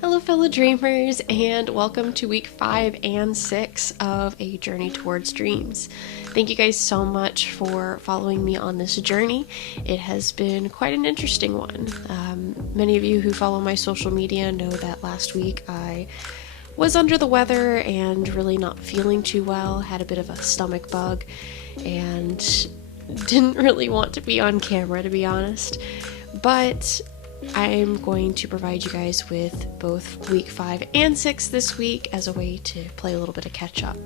Hello, fellow dreamers, and welcome to week 5 and 6 of A Journey Towards Dreams. Thank you guys so much for following me on this journey. It has been quite an interesting one. Many of you who follow my social media know that last week I was under the weather and really not feeling too well, had a bit of a stomach bug, and didn't really want to be on camera, to be honest. But I'm going to provide you guys with both week 5 and 6 this week as a way to play a little bit of catch up.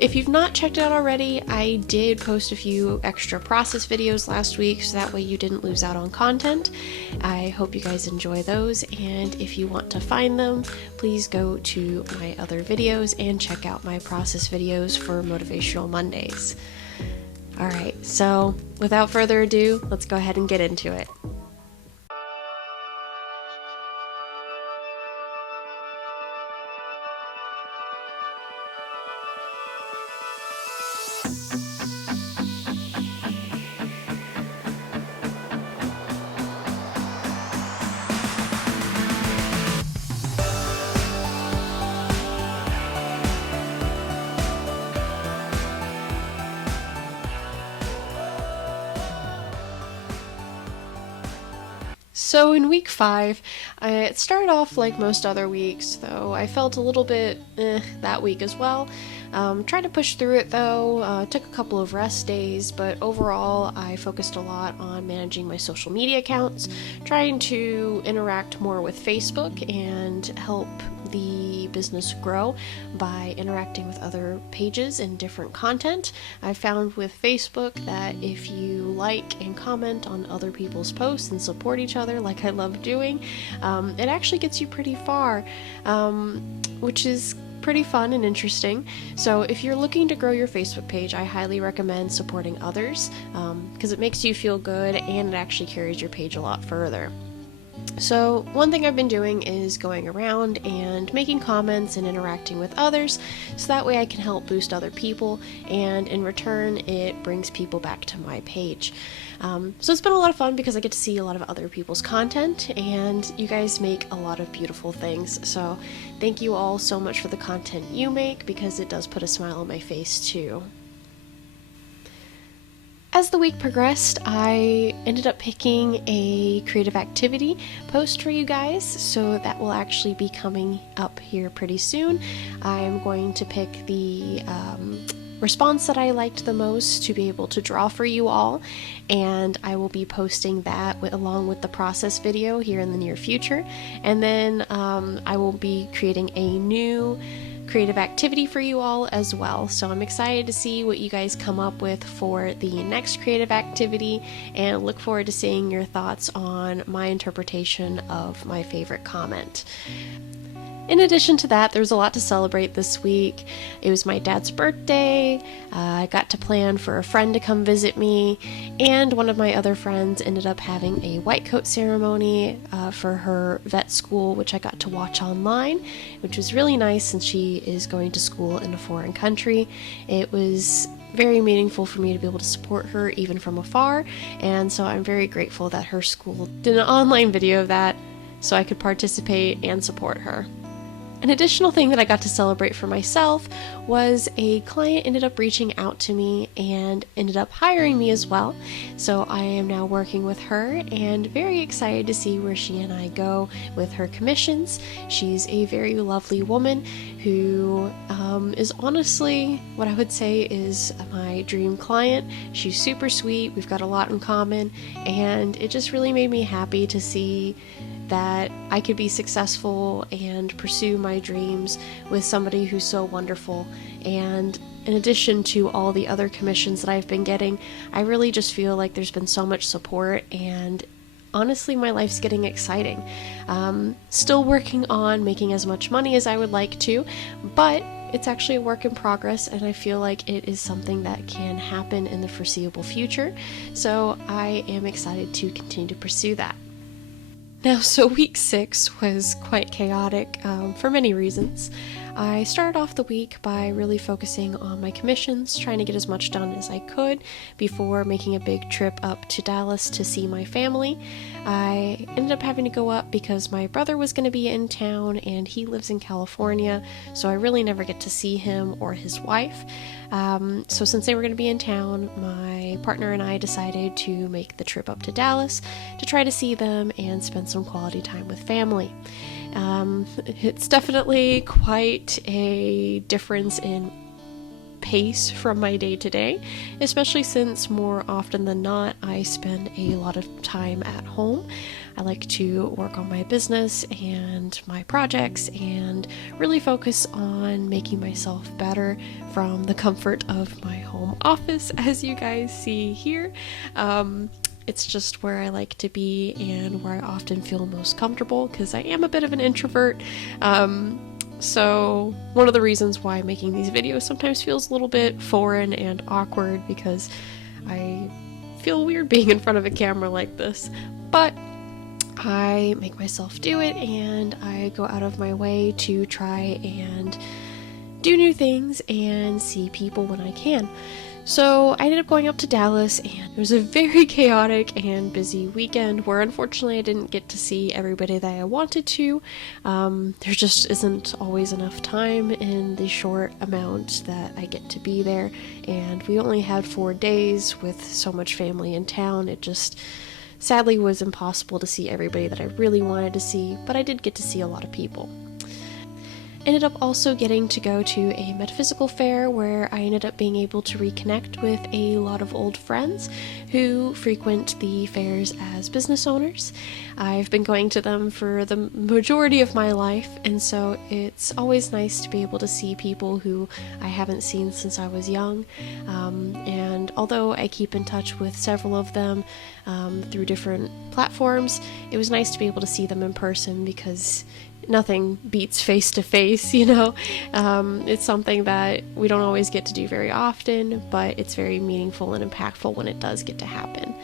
If you've not checked it out already, I did post a few extra process videos last week, so that way you didn't lose out on content. I hope you guys enjoy those, and if you want to find them, please go to my other videos and check out my process videos for Motivational Mondays. Alright, so without further ado, let's go ahead and get into it. So in week 5, it started off like most other weeks, though I felt a little bit that week as well. Tried to push through it though, took a couple of rest days, but overall I focused a lot on managing my social media accounts, trying to interact more with Facebook and help the business grow by interacting with other pages and different content. I found with Facebook that if you like and comment on other people's posts and support each other like I love doing, it actually gets you pretty far, which is pretty fun and interesting. So if you're looking to grow your Facebook page, I highly recommend supporting others because it makes you feel good and it actually carries your page a lot further. So one thing I've been doing is going around and making comments and interacting with others, so that way I can help boost other people, and in return it brings people back to my page. So it's been a lot of fun because I get to see a lot of other people's content, and you guys make a lot of beautiful things. So thank you all so much for the content you make, because it does put a smile on my face too. As the week progressed, I ended up picking a creative activity post for you guys, so that will actually be coming up here pretty soon. I'm going to pick the response that I liked the most to be able to draw for you all, and I will be posting that along with the process video here in the near future. And then I will be creating a new creative activity for you all as well. So I'm excited to see what you guys come up with for the next creative activity, and look forward to seeing your thoughts on my interpretation of my favorite comment. In addition to that, there's a lot to celebrate this week. It was my dad's birthday. I got to plan for a friend to come visit me, and one of my other friends ended up having a white coat ceremony for her vet school, which I got to watch online, which was really nice since she is going to school in a foreign country. It was very meaningful for me to be able to support her even from afar, and so I'm very grateful that her school did an online video of that so I could participate and support her. An additional thing that I got to celebrate for myself was a client ended up reaching out to me and ended up hiring me as well. So I am now working with her and very excited to see where she and I go with her commissions. She's a very lovely woman who is honestly what I would say is my dream client. She's super sweet, we've got a lot in common, and it just really made me happy to see that I could be successful and pursue my dreams with somebody who's so wonderful. And in addition to all the other commissions that I've been getting, I really just feel like there's been so much support, and honestly my life's getting exciting. Still working on making as much money as I would like to, but it's actually a work in progress, and I feel like it is something that can happen in the foreseeable future. So I am excited to continue to pursue that. Now, so week 6 was quite chaotic for many reasons. I started off the week by really focusing on my commissions, trying to get as much done as I could before making a big trip up to Dallas to see my family. I ended up having to go up because my brother was going to be in town and he lives in California, so I really never get to see him or his wife. So since they were going to be in town, my partner and I decided to make the trip up to Dallas to try to see them and spend some quality time with family. It's definitely quite a difference in pace from my day to day, especially since more often than not I spend a lot of time at home. I like to work on my business and my projects and really focus on making myself better from the comfort of my home office, as you guys see here. It's just where I like to be and where I often feel most comfortable because I am a bit of an introvert. So one of the reasons why making these videos sometimes feels a little bit foreign and awkward, because I feel weird being in front of a camera like this, but I make myself do it and I go out of my way to try and do new things and see people when I can. So I ended up going up to Dallas, and it was a very chaotic and busy weekend where unfortunately I didn't get to see everybody that I wanted to. There just isn't always enough time in the short amount that I get to be there, and we only had 4 days with so much family in town. It just sadly was impossible to see everybody that I really wanted to see, but I did get to see a lot of people. Ended up also getting to go to a metaphysical fair where I ended up being able to reconnect with a lot of old friends who frequent the fairs as business owners. I've been going to them for the majority of my life, and so it's always nice to be able to see people who I haven't seen since I was young. And although I keep in touch with several of them through different platforms, it was nice to be able to see them in person because nothing beats face to face, you know. It's something that we don't always get to do very often, but it's very meaningful and impactful when it does get to happen.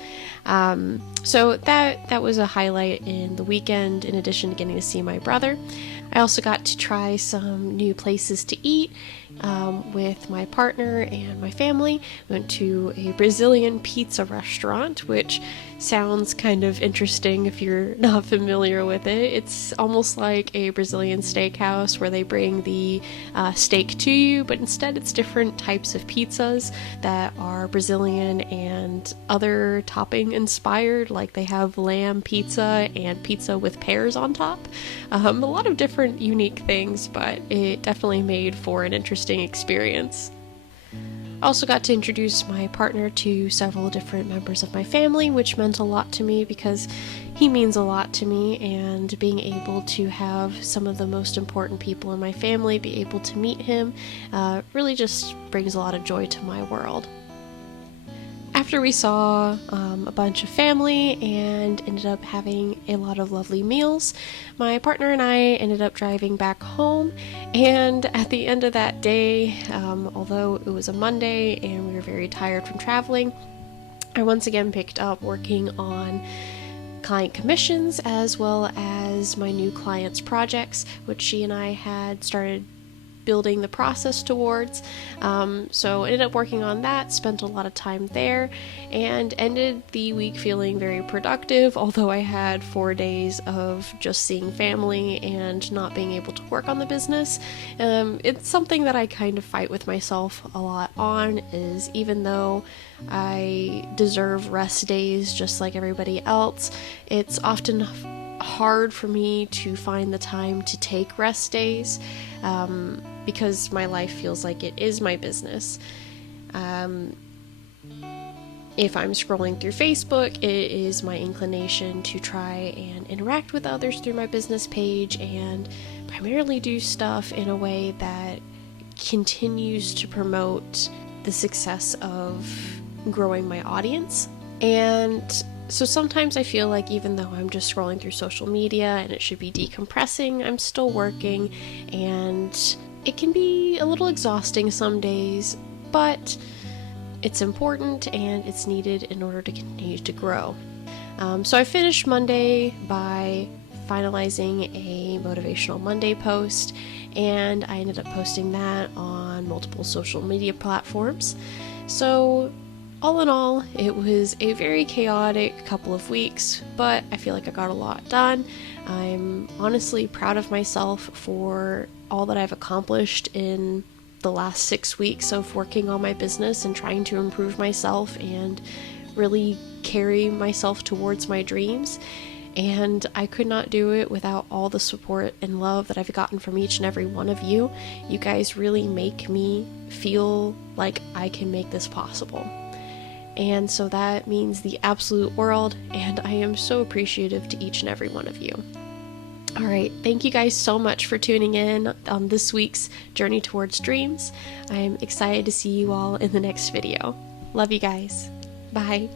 So that was a highlight in the weekend, in addition to getting to see my brother. I also got to try some new places to eat with my partner and my family. Went to a Brazilian pizza restaurant, which sounds kind of interesting if you're not familiar with it. It's almost like a Brazilian steakhouse where they bring the steak to you, but instead it's different types of pizzas that are Brazilian and other topping inspired. Like they have lamb pizza and pizza with pears on top. A lot of different unique things, but it definitely made for an interesting experience. I also got to introduce my partner to several different members of my family, which meant a lot to me because he means a lot to me, and being able to have some of the most important people in my family be able to meet him really just brings a lot of joy to my world. After we saw a bunch of family and ended up having a lot of lovely meals, my partner and I ended up driving back home, and at the end of that day, although it was a Monday and we were very tired from traveling, I once again picked up working on client commissions as well as my new client's projects, which she and I had started building the process towards. So ended up working on that, spent a lot of time there, and ended the week feeling very productive, although I had 4 days of just seeing family and not being able to work on the business. It's something that I kind of fight with myself a lot on, is even though I deserve rest days just like everybody else, it's often hard for me to find the time to take rest days because my life feels like it is my business. If I'm scrolling through Facebook, it is my inclination to try and interact with others through my business page and primarily do stuff in a way that continues to promote the success of growing my audience. And so sometimes I feel like even though I'm just scrolling through social media and it should be decompressing, I'm still working, and it can be a little exhausting some days, but it's important and it's needed in order to continue to grow. So I finished Monday by finalizing a Motivational Monday post, and I ended up posting that on multiple social media platforms. So all in all, it was a very chaotic couple of weeks, but I feel like I got a lot done. I'm honestly proud of myself for all that I've accomplished in the last 6 weeks of working on my business and trying to improve myself and really carry myself towards my dreams. And I could not do it without all the support and love that I've gotten from each and every one of you. You guys really make me feel like I can make this possible. And so that means the absolute world, and I am so appreciative to each and every one of you. Alright, thank you guys so much for tuning in on this week's Journey Towards Dreams. I'm excited to see you all in the next video. Love you guys. Bye.